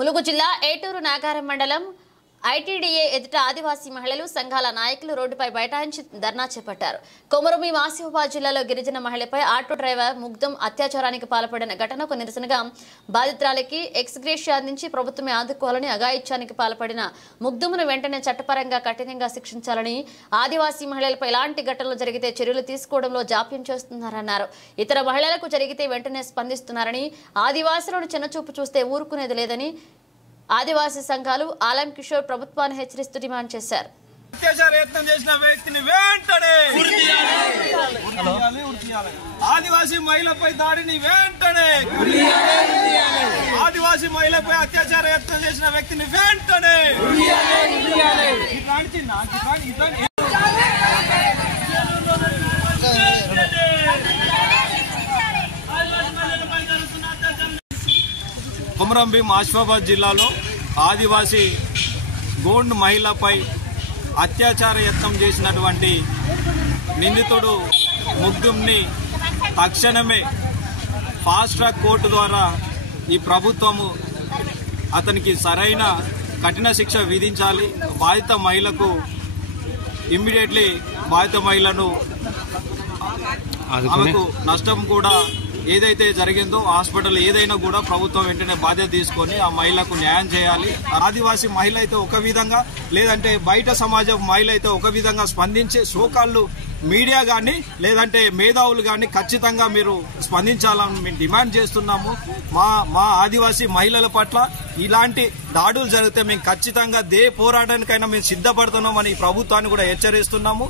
ములుగు జిల్లా ఏటూరు నాగారం మండలం ఐటీడీఏ ఎదుట ఆదివాసీ మహిళలు సంఘాల నాయకులు రోడ్డుపై బైఠాయించి ధర్నా చేపట్టారు. కొమరమి ఆసిఫాబాద్ జిల్లాలో గిరిజన మహిళపై ఆటో డ్రైవర్ ముగ్ధం అత్యాచారానికి పాల్పడిన ఘటనకు నిరసనగా బాధితురాలికి ఎక్స్గ్రేషియా అందించి ప్రభుత్వమే ఆదుకోవాలని, అఘాయిత్యానికి పాల్పడిన ముగ్ధమును వెంటనే చట్టపరంగా కఠినంగా శిక్షించాలని, ఆదివాసీ మహిళలపై ఇలాంటి ఘటనలు జరిగితే చర్యలు తీసుకోవడంలో జాప్యం చేస్తున్నారన్నారు. ఇతర మహిళలకు జరిగితే వెంటనే స్పందిస్తున్నారని, ఆదివాసులను చిన్నచూపు చూస్తే ఊరుకునేది లేదని ఆదివాసీ సంఘాలు ఆలం కిషోర్ ప్రభుత్వాన్ని హెచ్చరిస్తూ డిమాండ్ చేశారు. ఆదివాసీ మహిళపై దాడిని వెంటనే, ఆదివాసీ మహిళపై అత్యాచార యత్నం చేసిన వ్యక్తిని వెంటనే కొమరంభీం ఆసిఫాబాద్ జిల్లాలో ఆదివాసీ గోండ్ మహిళపై అత్యాచార యత్నం చేసినటువంటి నిందితుడు ముగ్ధుంని తక్షణమే ఫాస్ట్ ట్రాక్ కోర్టు ద్వారా ఈ ప్రభుత్వము అతనికి సరైన కఠిన శిక్ష విధించాలి. బాధిత మహిళకు ఇమ్మీడియట్లీ బాధిత మహిళను ఆమెకు నష్టం కూడా ఏదైతే జరిగిందో హాస్పిటల్ ఏదైనా కూడా ప్రభుత్వం వెంటనే బాధ్యత తీసుకొని ఆ మహిళకు న్యాయం చేయాలి. ఆదివాసీ మహిళ అయితే ఒక విధంగా, లేదంటే బయట సమాజం మహిళ అయితే ఒక విధంగా స్పందించే సోకాళ్ళు మీడియా కానీ లేదంటే మేధావులు కానీ ఖచ్చితంగా మీరు స్పందించాలని మేము డిమాండ్ చేస్తున్నాము. మా ఆదివాసీ మహిళల పట్ల ఇలాంటి దాడులు జరిగితే మేము ఖచ్చితంగా పోరాటానికైనా మేము సిద్ధపడుతున్నామని ప్రభుత్వాన్ని కూడా హెచ్చరిస్తున్నాము.